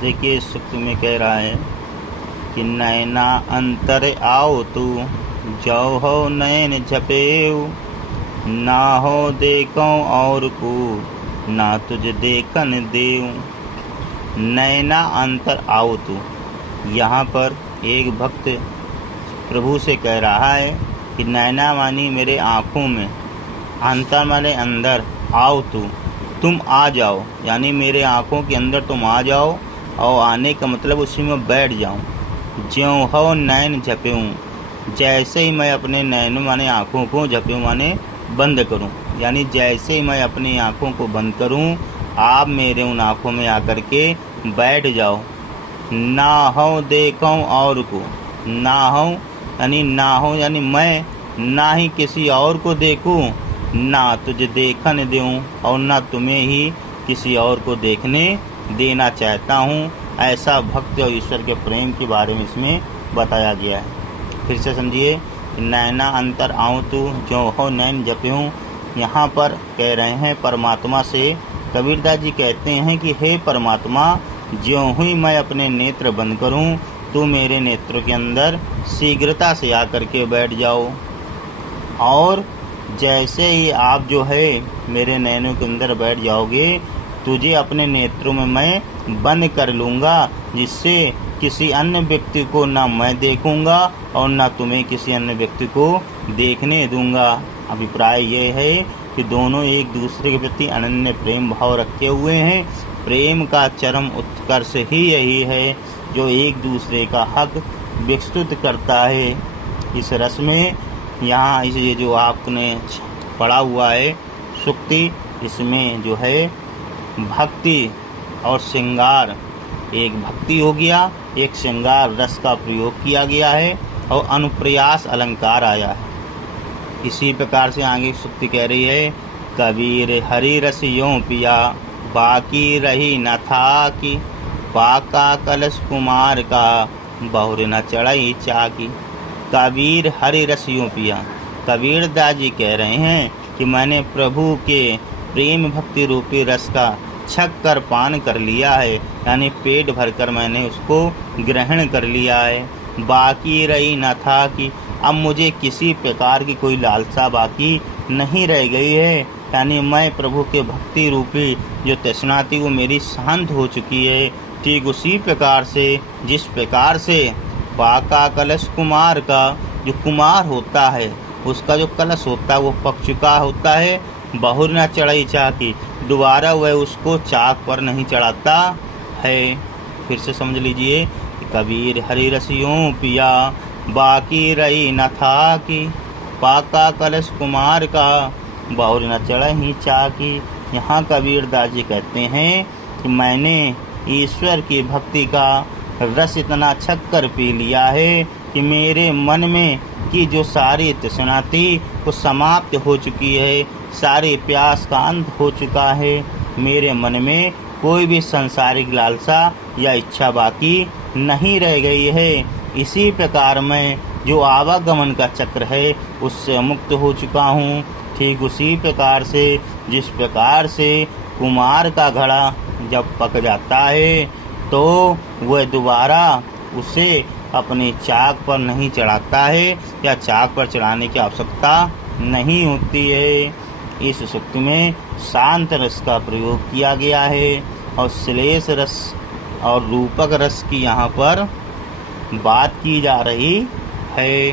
देखिए इस सूक्त में कह रहा है कि नैना अंतर आओ तू, जो हो नैन झपेऊ, ना हो देखो और को, ना तुझ देखन देऊ। नैना अंतर आओ तू, यहाँ पर एक भक्त प्रभु से कह रहा है कि नैना मानी मेरे आँखों में, अंतर माने अंदर, आओ तू, तुम आ जाओ, यानी मेरे आँखों के अंदर तुम आ जाओ। और आने का मतलब उसी में बैठ जाऊं। ज्यों हो नैन झपेऊँ, जैसे ही मैं अपने नैनों माने आँखों को, झपेऊँ माने बंद करूं, यानी जैसे ही मैं अपनी आँखों को बंद करूं, आप मेरे उन आँखों में आकर के बैठ जाओ। ना हो देखो और को, ना हो यानी मैं ना ही किसी और को देखूं, ना तुझे देखने दूं, और ना तुम्हें ही किसी और को देखने देना चाहता हूँ। ऐसा भक्ति और ईश्वर के प्रेम के बारे में इसमें बताया गया है। फिर से समझिए, नैना अंतर आऊँ तू, जो हो नैन झपेऊँ। यहाँ पर कह रहे हैं परमात्मा से। कबीरदास जी कहते हैं कि हे परमात्मा, ज्यों ही मैं अपने नेत्र बंद करूं, तू मेरे नेत्रों के अंदर शीघ्रता से आकर के बैठ जाओ। और जैसे ही आप जो है मेरे नैनों के अंदर बैठ जाओगे, तुझे अपने नेत्रों में मैं बंद कर लूँगा, जिससे किसी अन्य व्यक्ति को ना मैं देखूँगा और ना तुम्हें किसी अन्य व्यक्ति को देखने दूँगा। अभिप्राय ये है कि दोनों एक दूसरे के प्रति अनन्य प्रेम भाव रखे हुए हैं। प्रेम का चरम उत्कर्ष ही यही है जो एक दूसरे का हक विस्तृत करता है। इस रस में यहाँ ये जो आपने पढ़ा हुआ है सूक्ति, इसमें जो है भक्ति और श्रृंगार, एक भक्ति हो गया, एक श्रृंगार रस का प्रयोग किया गया है और अनुप्रयास अलंकार आया है। इसी प्रकार से आगे सूक्ति कह रही है, कबीर हरि रस यों पिया, बाकी रही न था कि, बाका कलश कुमार का, बहुर न चढ़ई चाकी। कबीर हरि रस यों पिया। कबीरदास जी कह रहे हैं कि मैंने प्रभु के प्रेम भक्ति रूपी रस का छक कर पान कर लिया है, यानी पेट भरकर मैंने उसको ग्रहण कर लिया है। बाकी रही न था कि, अब मुझे किसी प्रकार की कोई लालसा बाकी नहीं रह गई है, यानी मैं प्रभु के भक्ति रूपी जो तृष्णा थी वो मेरी शांत हो चुकी है। ठीक उसी प्रकार से जिस प्रकार से बाका कलश कुमार का, जो कुमार होता है उसका जो कलश होता है वो पक चुका होता है, बहुर न चढ़ई चाकी, दोबारा वह उसको चाक पर नहीं चढ़ाता है। फिर से समझ लीजिए, कबीर हरि रस यों पिया, बाकी रही न था कि, पाका कलश कुमार का, बहुर न चढ़ई चाकी। यहाँ कबीरदास जी कहते हैं कि मैंने ईश्वर की भक्ति का रस इतना छक कर पी लिया है कि मेरे मन में की जो सारी तृष्णा थी वो समाप्त हो चुकी है, सारी प्यास का अंत हो चुका है। मेरे मन में कोई भी सांसारिक लालसा या इच्छा बाकी नहीं रह गई है। इसी प्रकार मैं जो आवागमन का चक्र है उससे मुक्त हो चुका हूँ। ठीक उसी प्रकार से जिस प्रकार से कुमार का घड़ा जब पक जाता है तो वह दोबारा उसे अपनी चाक पर नहीं चढ़ाता है या चाक पर चढ़ाने की आवश्यकता नहीं होती है। इस सूक्त में शांत रस का प्रयोग किया गया है और श्लेष रस और रूपक रस की यहाँ पर बात की जा रही है।